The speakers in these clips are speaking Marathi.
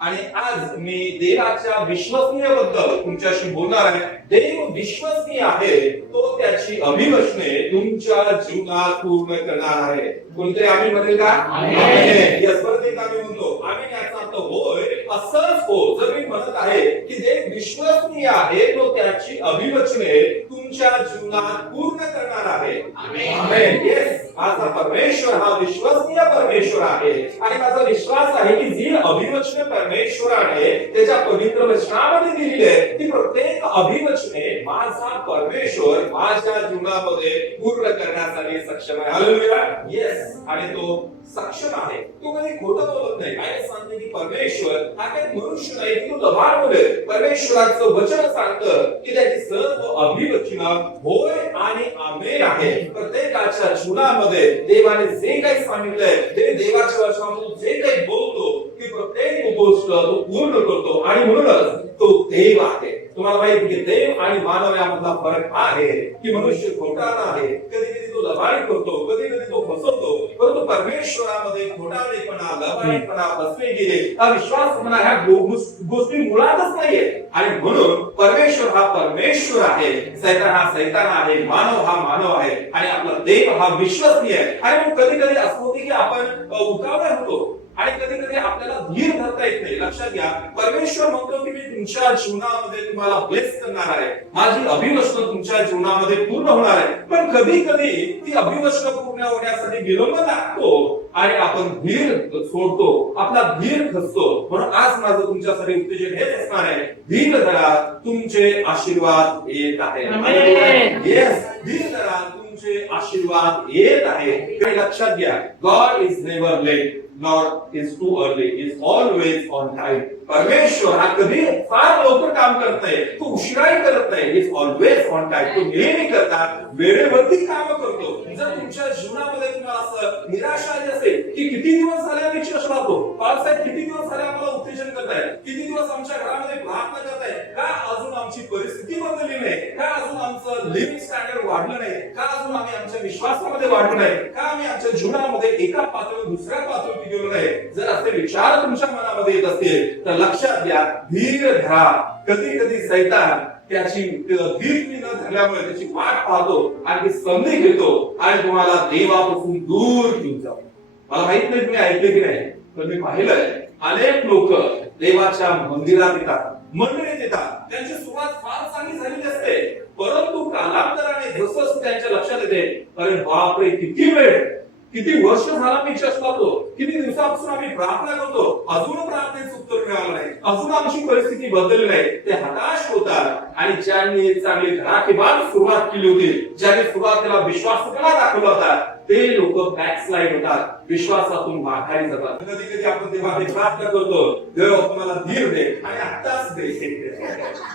आणि आज मी देवाच्या विश्वसनीयबद्दल तुमच्याशी बोलणार आहे. देव विश्वसनीय आहे तो त्याची अभिवचने तुमच्या जीवनात पूर्ण करणार आहे. कोणतरी आम्ही म्हणेल का? स्पर्धेत आम्ही म्हणतो आम्ही याचा अर्थ होय असंच हो. जर मी म्हणत आहे की देव विश्वसनीय आहे तो त्याची अभिवचने तुमच्या जीवनात पूर्ण करणार आहे. माझा परमेश्वर हा विश्वसनीय परमेश्वर आहे. आणि माझा विश्वास आहे की जी अभिवचने परमेश्वराने त्याच्या पवित्र वचनामध्ये दिलेली आहे ती प्रत्येक अभिवचने माझा परमेश्वर माझ्या जीवनामध्ये पूर्ण करण्यासाठी सक्षम आहे. येस आणि तो सक्षम आहे. तो कधी खोटं बोलत नाही. काय सांगते की परमेश्वर हा काही मनुष्य नाही तो लबाड बोले परमेश्वराचं वचन सांगतं की त्याची सर्व अभिवचन होय आणि आमेन आहे. प्रत्येकाच्या जीवनामध्ये देवाने जे काही सांगितलंय ते देवाच्या वचनामधून जे काही बोलतो गोष्ट तो पूर्ण करतो आणि म्हणूनच तो देव आहे. तुम्हाला माहिती की देव आणि मानव यामधला फरक आहे की मनुष्य खोटाना आहे. कधी कधी तो लबाडी करतो कधी कधी तो फसवतो परंतु परमेश्वरामध्ये खोटाळेपणा लबाडीपणा फसवेगिरी म्हणा ह्या गोष्टी मुळातच नाहीये. आणि म्हणून परमेश्वर हा परमेश्वर आहे. सैतान हा सैतान आहे मानव हा मानव आहे आणि आपला देव हा विश्वसनीय आहे. आणि मग कधी कधी असं होते की आपण अ, उतावळे होतो. आणि कधी कधी आपल्याला धीर धरता येत नाही. लक्षात घ्या परमेश्वर म्हणतो की मी तुमच्या जीवनामध्ये तुम्हाला ब्लेस करणार आहे. माझी अभिवचनं तुमच्या जीवनामध्ये पूर्ण होणार आहे. पण कधी कधी ती अभिवचनं पूर्ण होण्यासाठी विलंब लागतो आणि आपण धीर सोडतो आपला धीर खचतो. म्हणून आज माझं तुमच्यासाठी उत्तेजन हेच असणार आहे. धीर धरा तुमचे आशीर्वाद येत. आहे येस धरा तुमचे आशीर्वाद येत आहे हे लक्षात घ्या God is never late not is too early is always on time परमेश्वर हा कधी फार लवकर काम करत नाही तो उशिराही करत नाही इज ऑलवेज ऑन टाइम तो नेहमी करतात वेळेवरती काम करतो. जर तुमच्या जीवनामध्ये तुम्हाला असं निराशा असेल की किती दिवस झाले आम्ही चर्च राहतो? बाळासाहेब किती दिवस झाले आम्हाला उत्तेजन करताय? किती दिवस आमच्या घरामध्ये प्रार्थना करताय? का अजून आमची परिस्थिती बदलली नाही? का अजून आमचं लिव्हिंग स्टँडर्ड वाढलं नाही? का आमच्या विश्वासामध्ये वाढलो नाही का आम्ही आमच्या जीवनामध्ये एका पातळीवर दुसऱ्या पातळीवर गेलो नाही? जर असे विचार तुमच्या मनामध्ये येत असतील तर लक्षात घ्या धीर धरा. कधी कधी सैतान त्याची धीर न झाल्यामुळे त्याची वाट पाहतो आणि संधी घेतो आणि तुम्हाला देवापासून दूर घेऊन जातो. मला माहीत नाही तुम्ही ऐकले की नाही पण मी पाहिलंय अनेक लोक देवाच्या मंदिरात येतात मंडळीत येतात त्यांची सुरुवात फार चांगली झालेली असते परंतु कालांतराने जसं जसं त्यांच्या लक्षात येते. अरे बापरे किती वेळ किती वर्ष झाला मी चर्च किती दिवसापासून आम्ही प्रार्थना करतो? अजून प्रार्थनेचं उत्तर मिळालं नाही. अजून आमची परिस्थिती बदलली नाही. ते हताश होतात. आणि ज्यांनी चांगली घराकिमान सुरुवात केली होती ज्यांनी सुरुवातीला विश्वास दाखवला होता ते लोक बॅकस्लाइड होतात. विश्वासातून माघारी जातात. कधी कधी आपण तेव्हा प्रार्थना करतो देव मला धीर दे. आणि आत्ताच दे.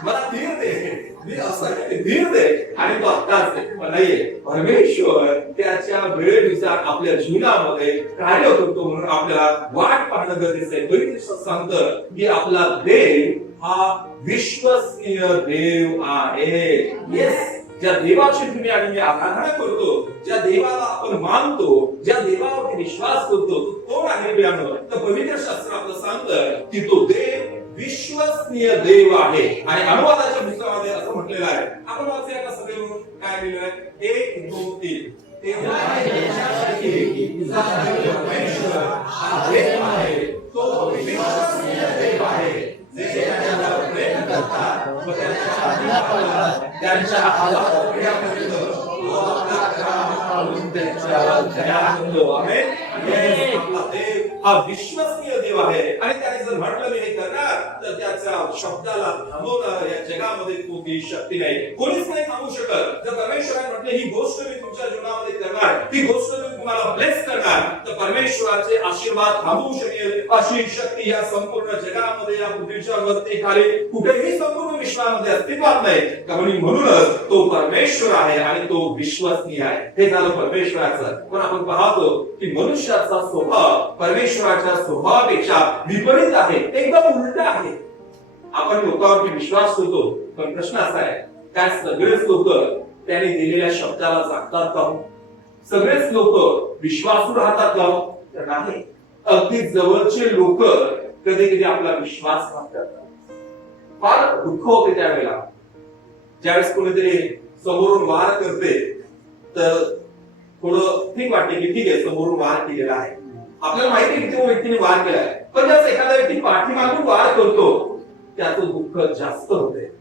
मला धीर दे. मी असं धीर दे. आणि तो आत्ताच दे. पण नाहीये परमेश्वर त्याच्या वेळेनुसार आपल्या जीवनामध्ये कार्य करतो म्हणून आपल्याला वाट पाहणं गरजेचं आहे. पवित्र सांगतं की आपला देव हा विश्वसनीय देव आहे. येस ज्या देवाची तुम्ही आणि मी आराधना करतो ज्या देवाला आपण मानतो ज्या देवावरती विश्वास करतो तो कोण आहे बियाणं तर पवित्र शास्त्र आपलं सांगतं की तो देव विश्वसनीय देव आहे. आणि अनुवादाच्या पुस्तकामध्ये असं म्हटलेलं आहे. आपण वाचूया का सगळे म्हणून काय लिहिलंय एक दोन तीन तेव्हा तुझा परमेश्वर हा देव आहे तो विश्वसनीय देव आहे जे त्याच्यावर प्रेम करतात व त्याच्या आज्ञापालन त्यांच्या आवाजापर्यंत तो आपला काम पाळून त्यांच्या दया करतो. आमेन. Yes, आपला हा विश्वसनीय देव आहे. आणि त्याने जर म्हटलं मी हे करणार तर त्याच्या शब्दाला थांबवणार या जगामध्ये कोणतीही शक्ती नाही. कोणीच नाही थांबू शकत. जर परमेश्वराने म्हटलं ही गोष्ट मी तुमच्या जीवनामध्ये करणार ती गोष्ट मी तुम्हाला ब्लेस करणार. तर परमेश्वराचे आशीर्वाद थांबवू शकेल. अशी शक्ती या संपूर्ण जगामध्ये या पृथ्वीच्या वरती खाली कुठेही संपूर्ण विश्वामध्ये अस्तित्वात नाही. त्यामुळे म्हणूनच तो परमेश्वर आहे आणि तो विश्वसनीय आहे. हे झालं परमेश्वराचं. पण आपण पाहतो की मनुष्याचा स्वभाव परमेश्वराच्या स्वभावापेक्षा विपरीत आहे. एकदम उलट आहे. आपण लोकांवरती विश्वास ठेवतो. पण प्रश्न असा आहे काय सगळेच लोक त्याने दिलेल्या शब्दाला जागतात का हो? सगळेच लोक विश्वासू राहतात का तर नाही. अगदी जवळचे लोक कधी कधी आपला विश्वास करतात. फार दुःख होते त्यावेळेला. ज्यावेळेस कोणीतरी समोरून वार करते तर थोडं ठीक वाटते की ठीक आहे समोरून वार केलेला आहे. आपल्याला माहिती आहे की त्या व्यक्तीने वार केलाय पण ज्यावेळेस एखादा व्यक्ती पाठीमागून वार करतो त्याचं दुःख जास्त होते.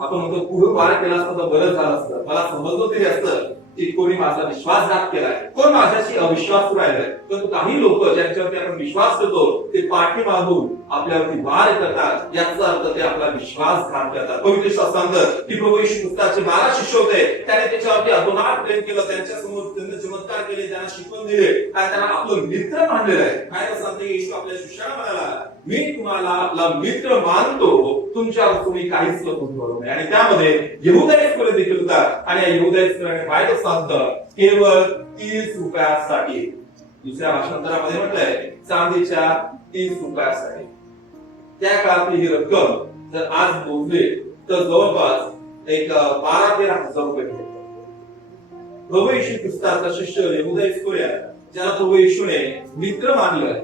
आपण म्हणतो पुढे वार केला असता तर बरं झालं असतं. मला समजलं तरी असतं. की कोणी माझा विश्वासघात केलाय? कोण माझ्याशी अविश्वास राहिलाय? तर काही लोक ज्यांच्यावरती आपण विश्वास करतो ते पाठीमागून आपल्यावरती वार करतात याचा अर्थ ते आपला विश्वासघात करतात. पवित्र शास्त्रांत की प्रभू येशू ख्रिस्ताचे बारा शिष्य होते त्याने त्याच्यावरती अतोनाट प्रेम केलं त्यांच्यासमोर त्यांना चमत्कार केले त्यांना शिकवण दिले आणि त्यांना आपलं मित्र मानलेलं आहे. काय सांगते येशू आपल्या शिष्याला म्हणाला मी तुम्हाला आपला मित्र मानतो तुमच्यावर तुम्ही काहीच लपून करू नये. आणि त्यामध्ये यहुदायस्कर देखील होता. आणि या यहुदायस्कराने काय सांगतं केवळ तीस रुपयासाठी. दुसऱ्या भाषांतरामध्ये म्हटलंय चांदीच्या तीस रुपयासाठी. त्या काळातली ही रक्कम जर आज मोजले तर जवळपास एक बारा तेरा हजार रुपये प्रभू येशू ख्रिस्ताचा शिष्य यहुदा इस्कोरिया ज्याला प्रभू येशूने मित्र मानलं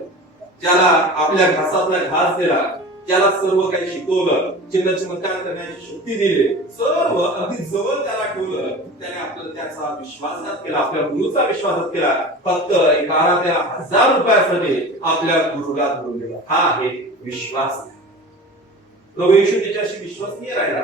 ज्याला आपल्या घासातला घास दिला त्याला सर्व काही शिकवलं चिन्ह चमत्कार करण्याची शक्ती दिली सर्व अगदी जवळ त्याला ठेवलं त्याने आपला त्याचा विश्वासघात केला आपल्या गुरुचा विश्वासघात केला फक्त एक बारा तेरा हजार रुपयासाठी आपल्या गुरुला धरून दिला. हा आहे विश्वास प्रभू येशू त्याच्याशी विश्वसनीय राहिला.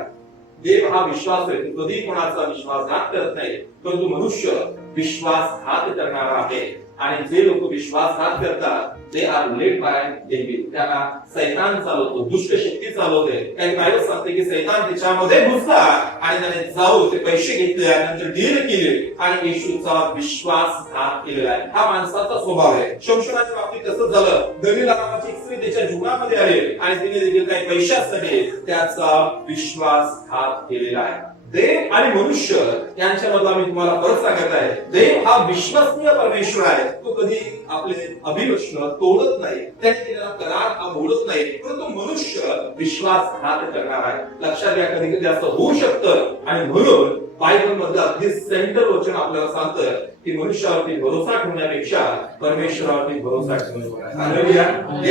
देव हा विश्वास आहे. तो कधी कोणाचा विश्वासघात करत नाही परंतु मनुष्य विश्वासघात करणारा आहे. आणि जे लोक विश्वासघात करतात ते आर लेट बाय डेव्हिल त्याला सैतान चालवतो दुष्ट शक्ती चालवते. काही काय सांगते की सैतान त्याच्यामध्ये घुसला आणि त्याने जाऊन ते पैसे घेतले आणि नंतर डील केले. आणि येशूचा विश्वास विश्वासघात केलेला आहे. हा माणसाचा स्वभाव आहे. शोषणाच्या बाबतीत तसंच झालं. दलिला नावाची स्त्री त्याच्या जीवनामध्ये आली. आणि तिने देखील काही पैशासाठी त्याचा विश्वासघात केलेला आहे. देव आणि मनुष्य यांच्यामधला मी तुम्हाला परत सांगत आहे. देव हा विश्वसनीय परमेश्वर आहे. तो कधी आपले अभिवचन तोडत नाही. त्याने केलेला करार हा मोडत नाही. परंतु मनुष्य विश्वासघात करणार आहे. लक्षात घ्या कधी कधी असं होऊ शकतं. आणि म्हणून बायबल मधलं अगदी सेंटर वचन आपल्याला सांगतं की मनुष्यावरती भरोसा ठेवण्यापेक्षा परमेश्वरावरती भरोसा ठेवणं म्हणून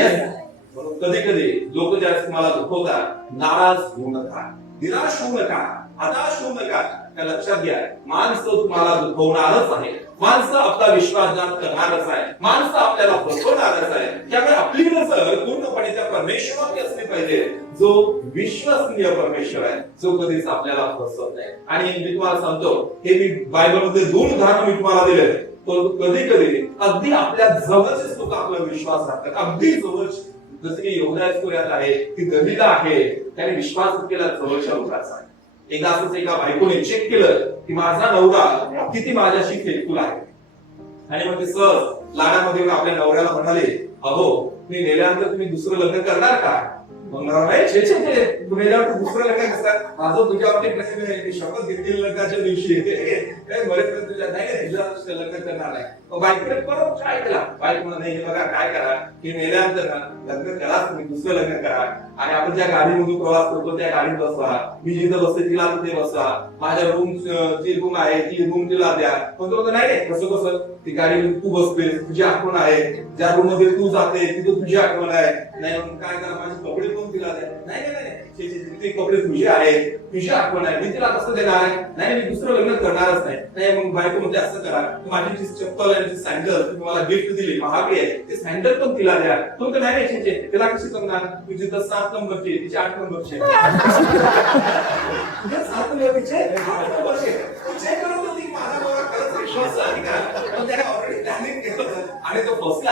कधी कधी लोक ज्या तुम्हाला दुखवतात नाराज होऊ नका निराश होऊ नका हताश होऊ नका. त्या लक्षात घ्या. माणसं तुम्हाला दुखवणारच आहे. माणसं आपला विश्वासघात करणारच आहे. माणसं आपल्याला फसवणारच आहे. त्यामुळे आपली नजर पूर्णपणे त्या परमेश्वरावरती असली पाहिजे. जो विश्वसनीय परमेश्वर आहे जो कधीच आपल्याला फसवत नाही. आणि मी तुम्हाला सांगतो हे मी बायबलमध्ये दोन उदाहरण मी तुम्हाला दिले परंतु कधी कधी अगदी आपल्या जवळचेच लोक आपला विश्वास राखतात. अगदी जवळचे. जसं की योगदास आहे की दलिला आहे. त्याने विश्वास केला जवळच्या लोकांचा. एकदा असंच एका बायकोने चेक केलं की माझा नवरा किती माझ्याशी फेकूल आहे. आणि मग ते सहज लाडामध्ये आपल्या नवऱ्याला म्हणाले अहो मी नेल्यानंतर तुम्ही दुसरं लग्न करणार का? मग नवरा दुसरं लग्न माझं तुझ्यावरती प्रेम शपथ घेतील लग्नाच्या दिवशी. काय मरेपर्यंत तुझ्या नाही लग्न करणार नाही. परत काय केला. बाईक म्हणा हे बघा काय करा? हे मेल्यानंतर ना लग्न करा तुम्ही दुसरं लग्न करा. आणि आपण ज्या गाडीमधून प्रवास करतो त्या गाडीत बसवा मी जिथं बसते तिला तिथे बसवा माझ्या रूम जी रूम आहे ती रूम तिला द्या. पण तो नाही कसं कसं ती गाडी तू बसते तुझी आठवण आहे. ज्या रूममध्ये तू जाते तिथं तुझी आठवण आहे. नाही मग काय करा माझे कपडे तिला नाही नाही नाही कपडे तुझे आहेत तुझी आठवण आहे मी तिला कसं देणार आहे. नाही मी दुसरं लग्न करणारच नाही. नाही मग बायको म्हणजे असं करा. माझी जी चप्पल आहे जी सँडल तुम्ही मला गिफ्ट दिली महागडी आहे ते सँडल पण तिला द्या. तो तर नाही नाही तिला कशी करणार तुझी तर सात नंबरची आहे, तिची आठ नंबरची आहे. सात नंबरची आहे, आठ करत होती माझा नवरा खरंच विश्वास आहे का? पण त्याने already planning केलं होतं. आणि तो फसला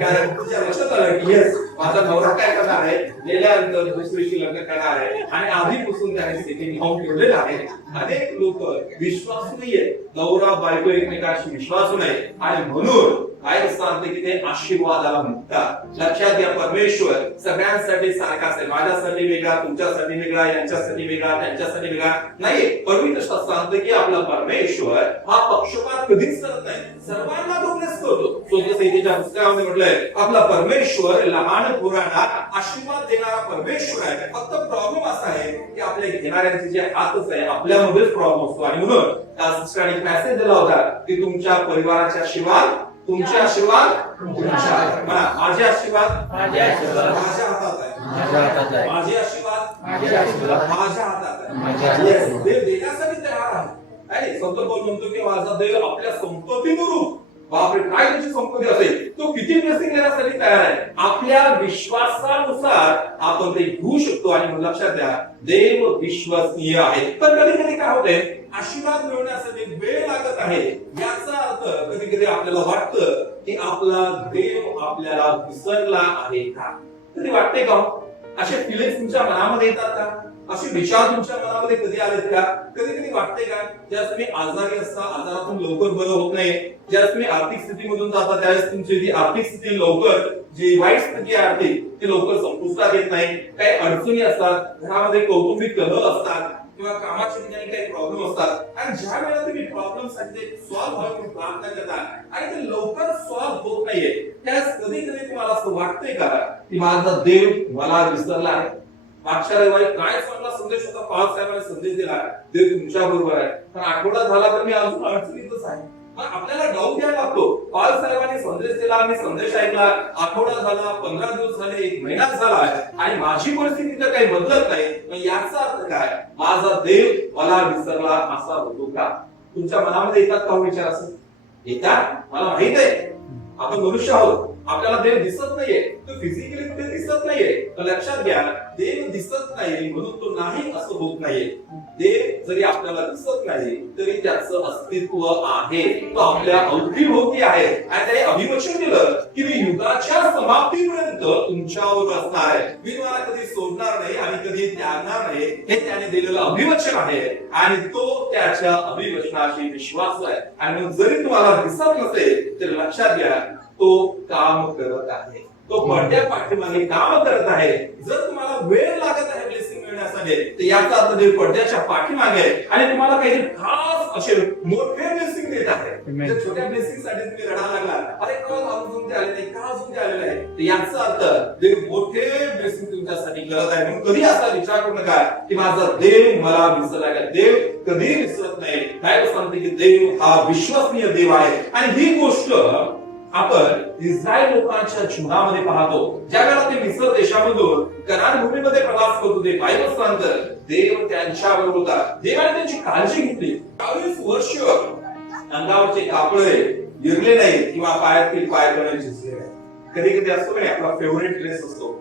कारण तुझ्या लक्षात आलं की येस माझा नवरा काय करणार आहे? गेल्यानंतर दुसरीशी लग्न करणार आहे. आणि आधीपासून त्याने स्थिती घेऊन ठेवलेलं आहे. अनेक लोक विश्वासू नाहीये नवरा बायको एकमेकांशी विश्वासू नाही. आणि म्हणून काय सांगते की ते आशीर्वादाला म्हणतात. लक्षात घ्या परमेश्वर सगळ्यांसाठी सारखा असेल. माझ्यासाठी वेगळा तुमच्यासाठी वेगळा यांच्यासाठी वेगळा त्यांच्यासाठी वेगळा. नाही पवित्र सांगते की आपला परमेश्वर हा पक्षपात कधीच करत नाही. सर्वांना प्रोग्रेस करतो. संहितेच्या पुस्तकामध्ये म्हटलंय आपला परमेश्वर लहान पुराणा आशीर्वाद देणारा परमेश्वर आहे. फक्त प्रॉब्लेम असा आहे की आपल्या घेणाऱ्यांचे जे हातच आहे आपल्यामध्येच प्रॉब्लेम असतो. आणि म्हणून त्या ठिकाणी पॅसेज दिला होता की तुमच्या परिवाराच्या शिवाय तुमचे आशीर्वाद माझे आशीर्वाद माझे आशीर्वाद. माझ्या हातात आहे. माझ्या हातात आहे. माझे आशीर्वाद माझे आशीर्वाद. माझ्या हातात आहे. माझ्या हातात Yes, आहे. देव देण्यासाठी तयार आहे. आणि संत पाऊल म्हणतो की माझा देव आपल्या संपत्तीनुरूप बापरे काय त्याची संपत्ती असेल? तो किती ब्लेसिंग देण्यासाठी तयार आहे? आपल्या विश्वासानुसार आपण ते घेऊ शकतो आणि मग लक्षात द्या देव विश्वसनीय आहे. पण कधी कधी काय होते आशीर्वाद मिळवण्यासाठी वेळ लागत आहे. याचा अर्थ कधी कधी आपल्याला वाटतं की आपला देव आपल्याला विसरला आहे का? कधी वाटते का हो? असे फिलिंग तुमच्या मनामध्ये येतात का? असे विचार तुमच्या मनामध्ये कधी आलेत का? कधी कधी वाटते का ज्यावेळेस तुम्ही आजारी असता आजारातून लवकर बरं होत नाही ज्यावेळेस तुम्ही आर्थिक स्थितीमधून जाता त्यावेळेस तुमची जी आर्थिक स्थिती लवकर जी वाईट स्थिती आहे आर्थिक ती लवकर संपुष्टात येत नाही. काही अडचणी असतात घरामध्ये कौटुंबिक कलह असतात किंवा कामाच्या ठिकाणी काही प्रॉब्लेम असतात. आणि ज्या वेळेला तुम्ही प्रॉब्लेमसाठी सॉल्व्ह व्हावे म्हणून प्रार्थना करता आणि ते लवकर सॉल्व्ह होत नाहीये त्यास कधी कधी तुम्हाला असं वाटतंय का की माझा देव मला विसरला आहे? मागच्या रविवारी काय चांगला संदेश होता? पाच साहेबांनी संदेश दिला. देव तुमच्या बरोबर आहे. पण आठवडा झाला तर मी अजून अडचणीतच आहे. आपल्याला डाऊट द्यायला लागतो. पाल साहेबांनी संदेश दिला मी संदेश ऐकला. आठवडा झाला पंधरा दिवस झाले एक महिना झाला आहे. आणि माझी परिस्थिती तर काही बदलत नाही. मग याचा अर्थ काय? माझा देव मला विसरला असा होतो का? तुमच्या मनामध्ये येतात का हो विचार असं? येतात? मला माहीत आहे. आपण मनुष्य आहोत. आपल्याला देव दिसत नाहीये तो फिजिकली कुठे दिसत नाहीये. तर लक्षात घ्या देव दिसत नाही म्हणून तो नाही असं होत नाहीये. देव जरी आपल्याला दिसत नाही तरी त्याचं अस्तित्व आहे. तो आपल्या अवतीभोवती आहे. आणि त्याने अभिवचन दिलं की मी युगाच्या समाप्तीपर्यंत तुमच्यावर असणार आहे. मी तुम्हाला कधी सोडणार नाही आणि कधी त्यागणार नाही हे त्याने दिलेलं अभिवचन आहे. आणि तो त्याच्या अभिवचनाशी विश्वास आहे. आणि जरी तुम्हाला दिसत नसेल तर लक्षात घ्या तो काम करत आहे. तो पडद्या पाठीमागे काम करत आहे? जर तुम्हाला वेळ लागत आहे ब्लेसिंग मिळण्यासाठी तर याचा अर्थ देव पडद्याच्या पाठीमागे आहे आणि तुम्हाला काही खास असे मोठे ब्लेसिंग देत आहे. छोट्या ब्लेसिंगसाठी तुम्ही रडा लागला अरे का अजून ते आले नाही? का अजून ते आलेलं आहे तर याचा अर्थ देव मोठे ब्लेसिंग तुमच्यासाठी करत आहे म्हणून कधी असा विचार करू नका की माझा देव मला विसरला का देव कधी विसरत नाही. काय सांगते की देव हा विश्वसनीय देव आहे. आणि ही गोष्ट आपण इस्रायल लोकांच्या जीवनामध्ये पाहतो. ज्या वेळेला ते मिसर देशामधून कनान भूमीमध्ये प्रवास करत होते बायबल सांगतं देव त्यांच्यावर होता. देवाने त्यांची काळजी घेतली. चाळीस वर्ष अंगावरचे कापडे विरले नाही किंवा पायातील पाय करून झिजले नाही कधी कधी असतो नाही आपला फेवरेट ड्रेस असतो.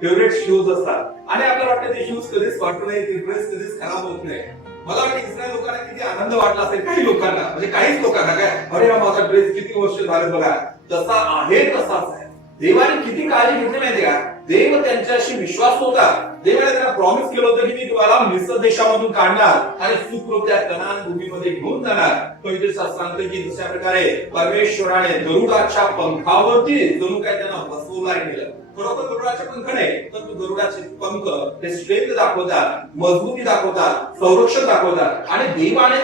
फेवरेट शूज असतात. आणि आपल्याला वाटतं ते शूज कधीच वाटू नाही ते ड्रेस कधीच खराब होत नाही. मला वाटतं इस्रायल लोकांना किती आनंद वाटला असेल काही लोकांना. म्हणजे काहीच लोकांना काय? अरे हा माझा ड्रेस किती वर्ष झाले बघा. तसा आहे तसाच आहे. देवाने किती काळजी घेतली माहिती का? देव त्यांच्याशी विश्वास होता. देवाने त्यांना प्रॉमिस केलं होतं की मी तुम्हाला मिस्र देशामधून काढणार आणि सुखरूप त्या कनान भूमीमध्ये घेऊन जाणार. पवित्र शास्त्र की दुसऱ्या प्रकारे परमेश्वराने गरुडाच्या पंखावरती जणू काय त्यांना बसवलाय गेलं बरोबर गरुडाचे पंख नाही तर गरुडाचे पंख ते स्ट्रेंथ दाखवतात मजबूती दाखवतात संरक्षण दाखवतात. आणि देवाने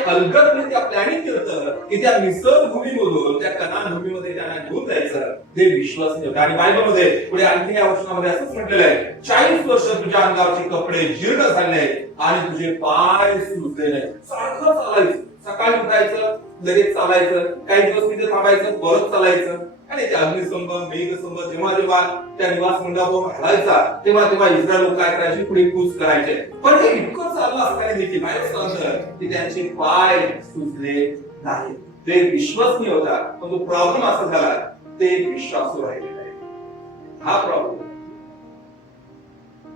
त्या प्लॅनिंग केलं की त्या निसर्ग भूमीमधून त्या कनान भूमीमध्ये त्यांना घेऊन जायचं. ते विश्वास होतं. आणि बायबलमध्ये पुढे आणखी या वचनामध्ये असंच म्हटलेलं आहे चाळीस वर्ष तुझ्या अंगावरचे कपडे जीर्ण झाले आणि तुझे पाय सुजले सारखं चालायचं. सकाळी उठायचं लगेच चालायचं काही दिवस तिथे थांबायचं परत चालायचं. आणि ते अग्निस्तंभ मेघस्तंभ जेव्हा जेव्हा त्या निवास मंडपावर घालायचा तेव्हा तेव्हा इस्रायल लोक काय करायचे? पुढे कूच करायचे. पण हे इतकं चाललं असताना देखील बाहेर सांगतं की त्यांचे पाय सुचले नाही ते विश्वसनीय होता पण तो प्रॉब्लेम असा झाला ते विश्वासू राहिले नाही हा प्रॉब्लेम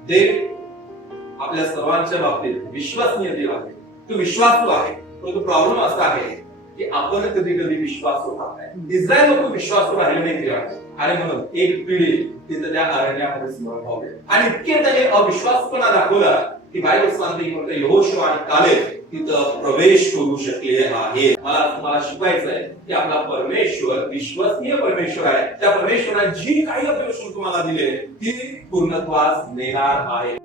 देव आपल्या सर्वांच्या बाबतीत विश्वसनीय देव आहे तो विश्वासू आहे परंतु प्रॉब्लेम असा आहे की आपण कधी कधी विश्वास राहत नाही. इस्रायल लोक विश्वास राहिले नाही देवाचे आणि म्हणून एक पिढी तिथं त्या अरण्यामध्ये स्मरण पावले आणि इतके त्याने अविश्वासपणा दाखवला की बायबल सांगते की फक्त यहोशू आणि काले तिथं प्रवेश करू शकले आहे मला तुम्हाला शिकवायचं आहे की आपला परमेश्वर विश्वसनीय परमेश्वर आहे. त्या परमेश्वराने जी काही अपेक्षा तुम्हाला दिले ती पूर्णत्वास नेणार आहे.